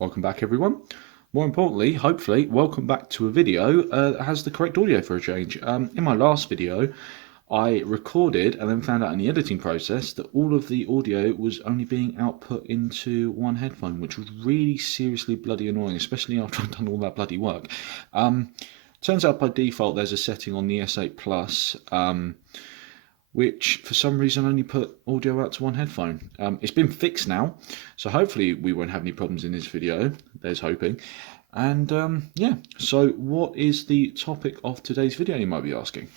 Welcome back, everyone. More importantly, hopefully, welcome back to a video that has the correct audio for a change. In my last video, I recorded and then found out in the editing process that all of the audio was only being output into one headphone, which was really seriously bloody annoying, especially after I'd done all that bloody work. Turns out by default there's a setting on the S8 Plus which for some reason only put audio out to one headphone. It's been fixed now, so hopefully we won't have any problems in this video. There's hoping. And yeah, so what is the topic of today's video, you might be asking?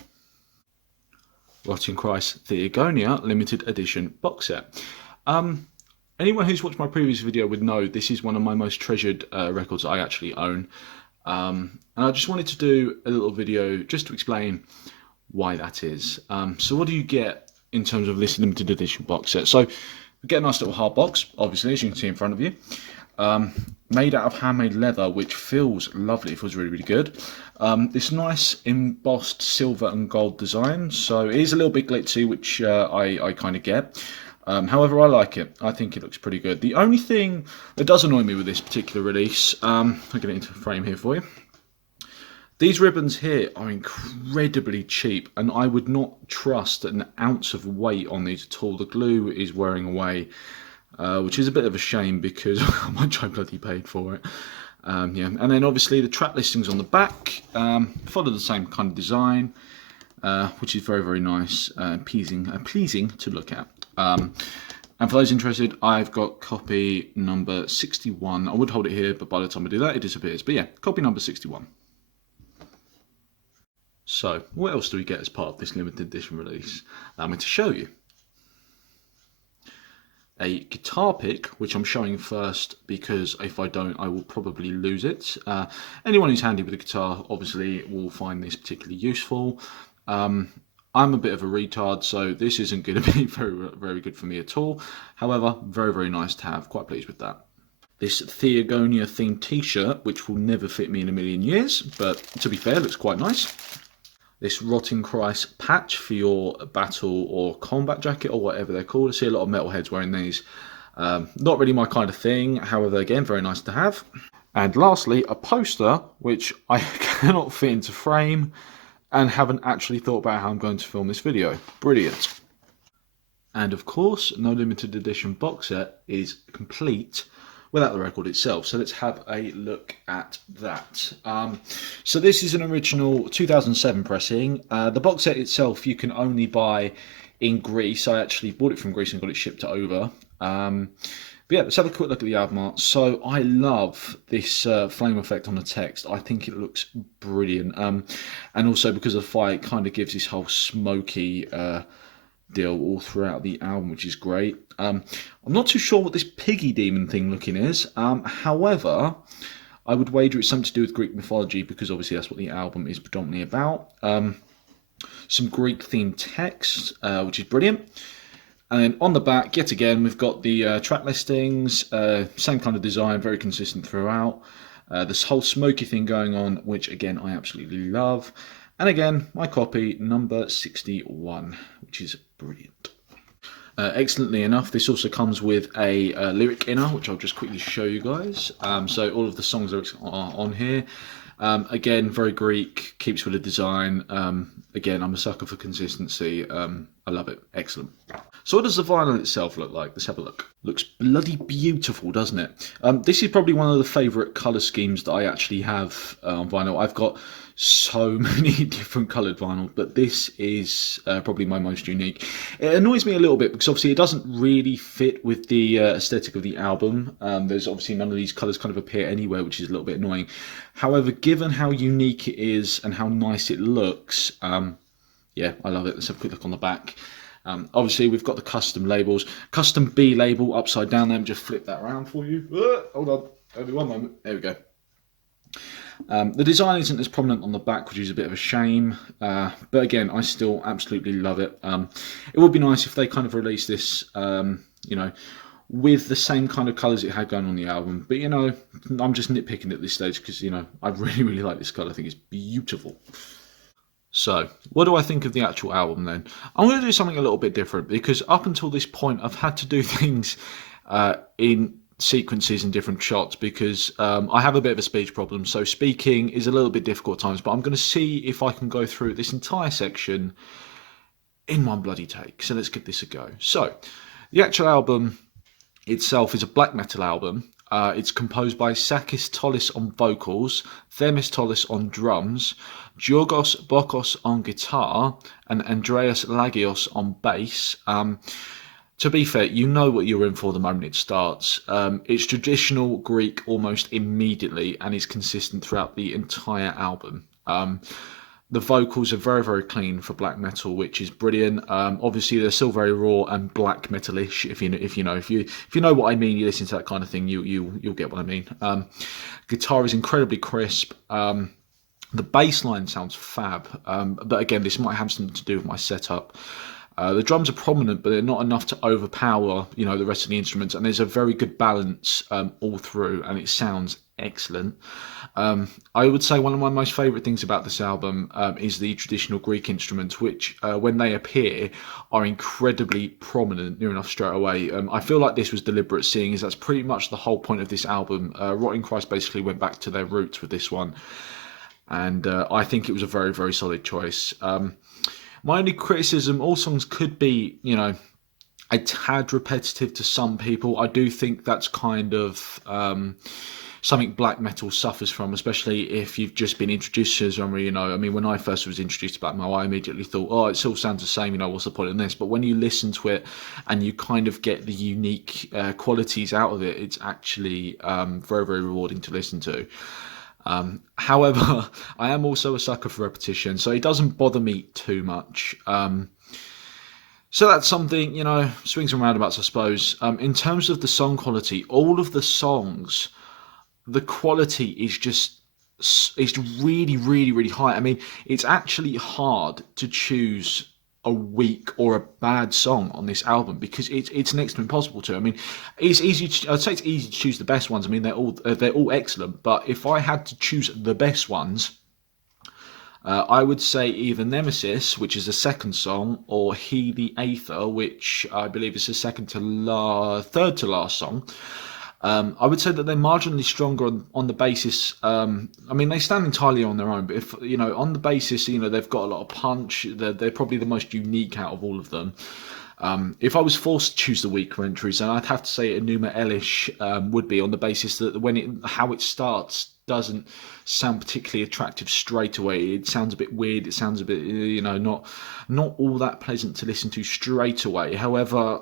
Rotting Christ Theogonia limited edition box set. Anyone who's watched my previous video would know this is one of my most treasured records I actually own. And I just wanted to do a little video just to explain why that is. So what do you get in terms of this limited edition box set? So we get a nice little hard box, obviously, as you can see in front of you, made out of handmade leather, which feels lovely. It feels really, really good. This nice embossed silver and gold design, so it is a little bit glitzy, which I kind of get. However, I like it. I think it looks pretty good. The only thing that does annoy me with this particular release, I'll get it into the frame here for you. These ribbons here are incredibly cheap, and I would not trust an ounce of weight on these at all. The glue is wearing away, which is a bit of a shame because how much I bloody paid for it. Yeah, and then obviously the track listings on the back follow the same kind of design, which is very, very nice, pleasing to look at. And for those interested, I've got copy number 61. I would hold it here, but by the time I do that, it disappears. But yeah, copy number 61. So, what else do we get as part of this limited edition release? Allow me to show you. A guitar pick, which I'm showing first because if I don't, I will probably lose it. Anyone who's handy with a guitar, obviously, will find this particularly useful. I'm a bit of a retard, so this isn't going to be very, very good for me at all. However, very, very nice to have. Quite pleased with that. This Theogonia themed t-shirt, which will never fit me in a million years, but to be fair, looks quite nice. This Rotting Christ patch for your battle or combat jacket or whatever they're called. I see a lot of metalheads wearing these. Not really my kind of thing, however, again, very nice to have. And lastly, a poster, which I cannot fit into frame and haven't actually thought about how I'm going to film this video. Brilliant. And of course, no limited edition box set is complete without the record itself. So let's have a look at that. So this is an original 2007 pressing. The box set itself you can only buy in Greece. I actually bought it from Greece and got it shipped over. But yeah, let's have a quick look at the album art. So I love this flame effect on the text. I think it looks brilliant. And also because of the fire, it kind of gives this whole smoky deal all throughout the album, which is great. I'm not too sure what this piggy demon thing looking is. However, I would wager it's something to do with Greek mythology because obviously that's what the album is predominantly about. Some Greek themed text, which is brilliant. And then on the back, yet again, we've got the track listings, same kind of design, very consistent throughout. This whole smoky thing going on, which again, I absolutely love. And again, my copy number 61, which is brilliant. Excellently enough, this also comes with a lyric inner, which I'll just quickly show you guys. So all of the songs are on here. Again, very Greek, keeps with the design. Again, I'm a sucker for consistency. I love it. Excellent. So what does the vinyl itself look like? Let's have a look. Looks bloody beautiful, doesn't it? This is probably one of the favourite colour schemes that I actually have on vinyl. I've got so many different coloured vinyl, but this is probably my most unique. It annoys me a little bit because obviously it doesn't really fit with the aesthetic of the album. There's obviously none of these colours kind of appear anywhere, which is a little bit annoying. However, given how unique it is and how nice it looks, yeah, I love it. Let's have a quick look on the back. Obviously, we've got the custom labels. Custom B label upside down there. Just flip that around for you. Hold on. Only one moment. There we go. The design isn't as prominent on the back, which is a bit of a shame. But again, I still absolutely love it. It would be nice if they kind of released this, you know, with the same kind of colours it had going on the album. But, you know, I'm just nitpicking at this stage because, you know, I really, really like this colour. I think it's beautiful. So, what do I think of the actual album then? I'm going to do something a little bit different because up until this point I've had to do things in sequences and different shots because I have a bit of a speech problem, so speaking is a little bit difficult at times, but I'm going to see if I can go through this entire section in one bloody take. So let's give this a go. So the actual album itself is a black metal album. It's composed by Sakis Tollis on vocals, Themis Tollis on drums, Georgos Bokos on guitar, and Andreas Lagios on bass. To be fair, you know what you're in for the moment it starts. It's traditional Greek almost immediately and is consistent throughout the entire album. The vocals are very, very clean for black metal, which is brilliant. Obviously, they're still very raw and black metalish. If you know what I mean, you listen to that kind of thing, you'll get what I mean. Guitar is incredibly crisp. The bass line sounds fab, but again, this might have something to do with my setup. The drums are prominent, but they're not enough to overpower, the rest of the instruments. And there's a very good balance all through, and it sounds excellent. I would say one of my most favourite things about this album is the traditional Greek instruments, which, when they appear, are incredibly prominent near enough straight away. I feel like this was deliberate, seeing as that's pretty much the whole point of this album. Rotting Christ basically went back to their roots with this one, and I think it was a very, very solid choice. My only criticism, all songs could be, a tad repetitive to some people. I do think that's kind of something black metal suffers from, especially if you've just been introduced to the genre. I mean, when I first was introduced to black metal, I immediately thought, oh, it still sounds the same, what's the point in this? But when you listen to it and you kind of get the unique qualities out of it, it's actually very, very rewarding to listen to. However, I am also a sucker for repetition, so it doesn't bother me too much. So that's something, swings and roundabouts, I suppose. In terms of the song quality, all of the songs, the quality is really, really, really high. I mean, it's actually hard to choose a weak or a bad song on this album because it's next to impossible to. I mean, it's easy. I'd say it's easy to choose the best ones. I mean, they're all excellent. But if I had to choose the best ones, I would say either Nemesis, which is the second song, or He the Aether, which I believe is the third to last song. I would say that they're marginally stronger on the basis. I mean, they stand entirely on their own, but if on the basis, they've got a lot of punch. They're probably the most unique out of all of them. If I was forced to choose the weaker entries, then I'd have to say Enuma Elish would be, on the basis that how it starts doesn't sound particularly attractive straight away. It sounds a bit weird. It sounds a bit, not all that pleasant to listen to straight away. However,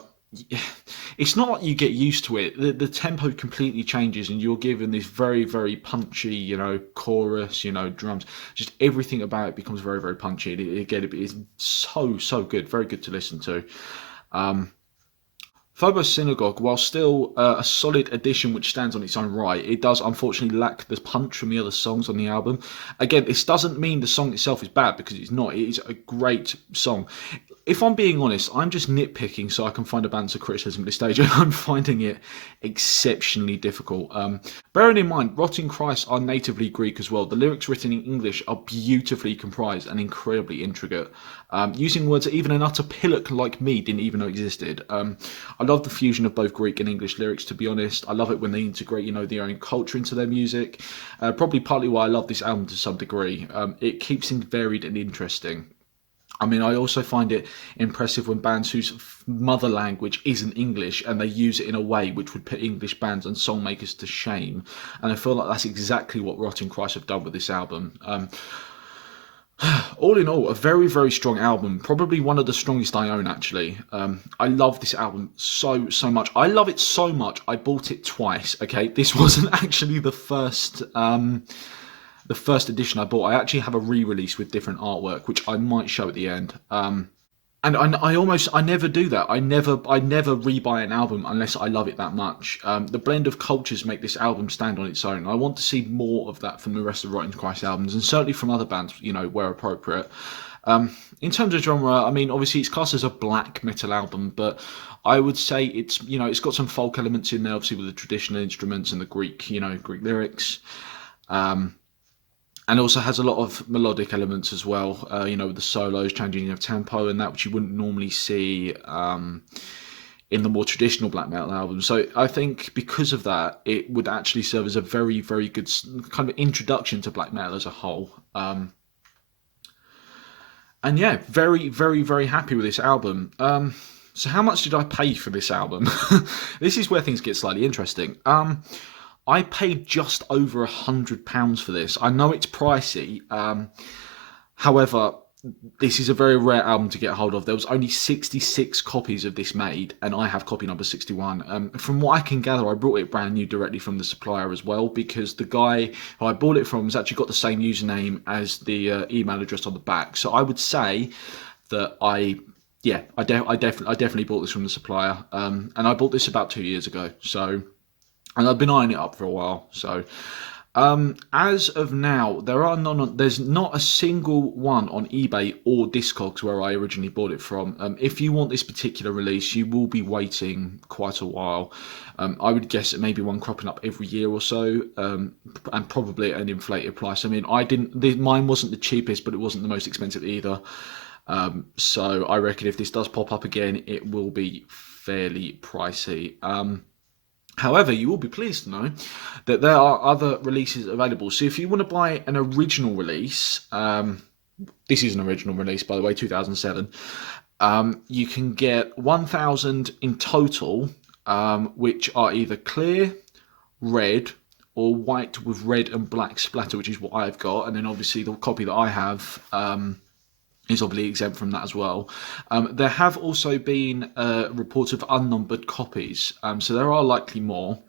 it's not like you get used to it. The tempo completely changes, and you're given this very, very punchy, chorus, drums. Just everything about it becomes very, very punchy. It is so good, very good to listen to. Phobos Synagogue, while still a solid addition which stands on its own right, it does unfortunately lack the punch from the other songs on the album. Again, this doesn't mean the song itself is bad, because it's not. It is a great song. If I'm being honest, I'm just nitpicking so I can find a balance of criticism at this stage, and I'm finding it exceptionally difficult. Bearing in mind, Rotting Christ are natively Greek as well. The lyrics written in English are beautifully comprised and incredibly intricate, using words that even an utter pillock like me didn't even know existed. I love the fusion of both Greek and English lyrics, to be honest. I love it when they integrate, their own culture into their music. Probably partly why I love this album to some degree. It keeps things varied and interesting. I mean, I also find it impressive when bands whose mother language isn't English and they use it in a way which would put English bands and songmakers to shame. And I feel like that's exactly what Rotting Christ have done with this album. All in all, a very, very strong album. Probably one of the strongest I own, actually. I love this album so much. I love it so much, I bought it twice, okay? This wasn't actually the first edition I bought. I actually have a re-release with different artwork, which I might show at the end. And I never do that. I never rebuy an album unless I love it that much. The blend of cultures make this album stand on its own. I want to see more of that from the rest of Rotting Christ albums, and certainly from other bands, where appropriate. In terms of genre, I mean, obviously it's classed as a black metal album, but I would say it's got some folk elements in there, obviously with the traditional instruments and the Greek lyrics. And also has a lot of melodic elements as well, with the solos, changing of tempo and that, which you wouldn't normally see, in the more traditional black metal albums. So I think because of that, it would actually serve as a very, very good kind of introduction to black metal as a whole. And yeah, very, very, very happy with this album. So how much did I pay for this album? This is where things get slightly interesting. I paid just over £100 for this. I know it's pricey. However, this is a very rare album to get hold of. There was only 66 copies of this made, and I have copy number 61. From what I can gather, I brought it brand new directly from the supplier as well, because the guy who I bought it from has actually got the same username as the email address on the back. So I would say that I definitely bought this from the supplier, and I bought this about 2 years ago. So, and I've been eyeing it up for a while. So, as of now, there's not a single one on eBay or Discogs where I originally bought it from. If you want this particular release, you will be waiting quite a while. I would guess it may be one cropping up every year or so, and probably at an inflated price. I mean, mine wasn't the cheapest, but it wasn't the most expensive either. So I reckon if this does pop up again, it will be fairly pricey. However, you will be pleased to know that there are other releases available. So if you want to buy an original release, this is an original release, by the way, 2007, you can get 1,000 in total, which are either clear, red, or white with red and black splatter, which is what I've got. And then obviously the copy that I have is obviously exempt from that as well. There have also been reports of unnumbered copies, so there are likely more.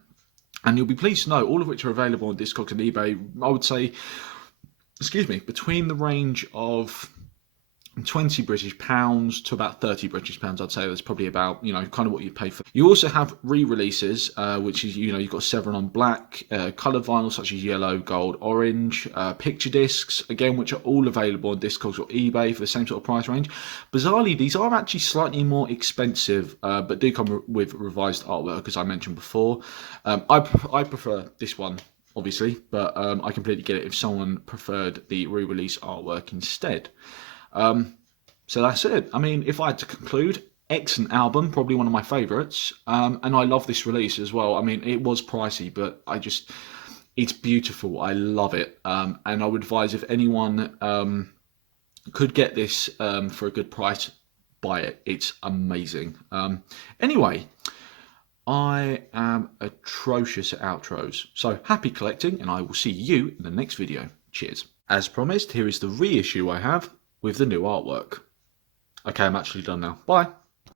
And you'll be pleased to know, all of which are available on Discogs and eBay, I would say, between the range of £20 British to about £30 British. I'd say that's probably about, kind of what you pay for. You also have re-releases, which is, you've got Severin on black, coloured vinyl such as yellow, gold, orange, picture discs, again, which are all available on Discogs or eBay for the same sort of price range. Bizarrely, these are actually slightly more expensive, but do come with revised artwork, as I mentioned before. I prefer this one, obviously, but I completely get it if someone preferred the re-release artwork instead. So that's it. I mean, if I had to conclude, excellent album, probably one of my favourites, and I love this release as well. I mean, it was pricey, but it's beautiful. I love it, and I would advise if anyone could get this for a good price, buy it. It's amazing. Anyway, I am atrocious at outros, so happy collecting, and I will see you in the next video. Cheers. As promised, here is the reissue I have with the new artwork. Okay, I'm actually done now. Bye.